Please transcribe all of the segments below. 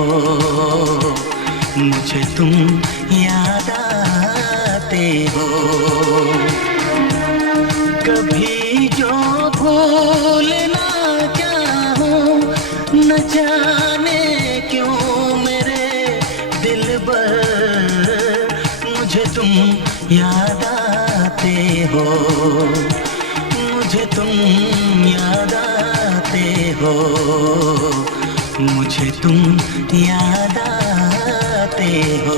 हो, मुझे तुम याद आते हो। कभी जो भूल ना चाहूं, न जाने क्यों मेरे दिलबर, मुझे तुम याद आते हो, मुझे तुम याद आते हो, मुझे तुम याद आते हो।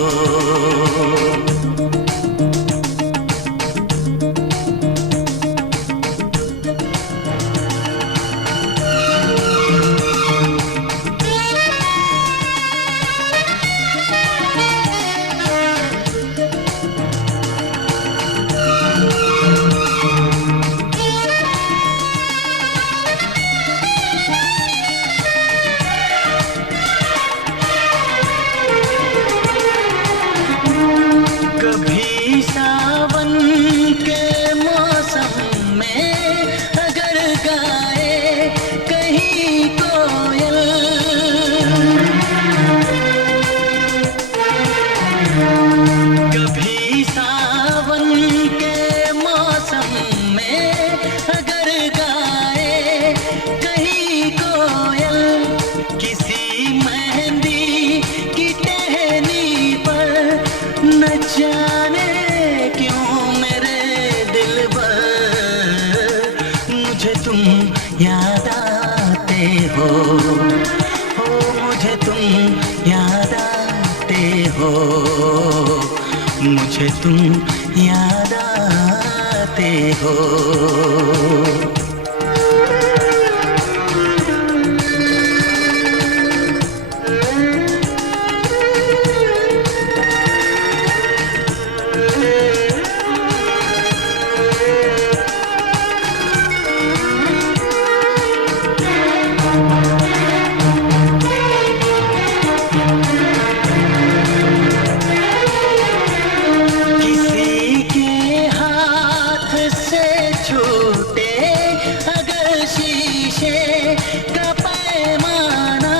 कभी सावन के मौसम में अगर गाए कहीं कोयल, कभी सावन के मौसम में अगर गाए कहीं कोयल, किसी मेहंदी की टहनी पर न जाने क्यों मेरे दिलबर, मुझे तुम याद आते हो, मुझे तुम याद आते हो, मुझे तुम याद आते हो। छूटे अगर शीशे का पैमाना,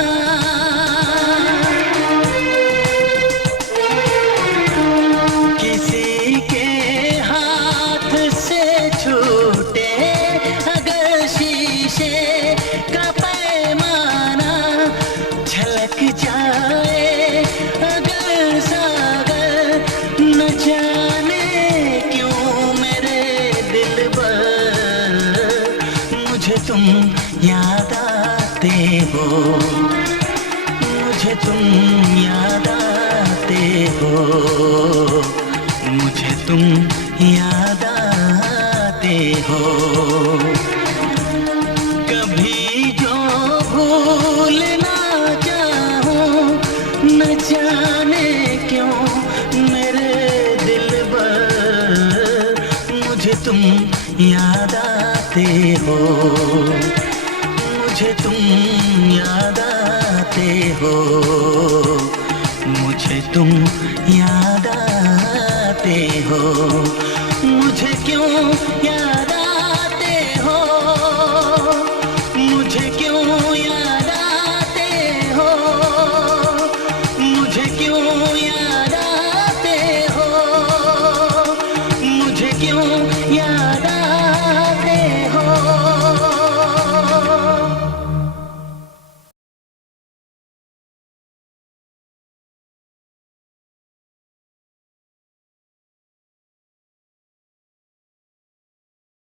किसी के हाथ से छूटे अगर शीशे का पैमाना, झलक जाए अगर सागर, न जाने क्यों मेरे मुझे तुम याद आते हो, मुझे तुम याद आते हो, मुझे तुम याद आते हो। कभी जो भूल ना चाहूं, न जाने क्यों मेरे दिलबर, मुझे तुम याद आते हो, मुझे तुम याद आते हो, मुझे तुम याद आते हो, मुझे क्यों याद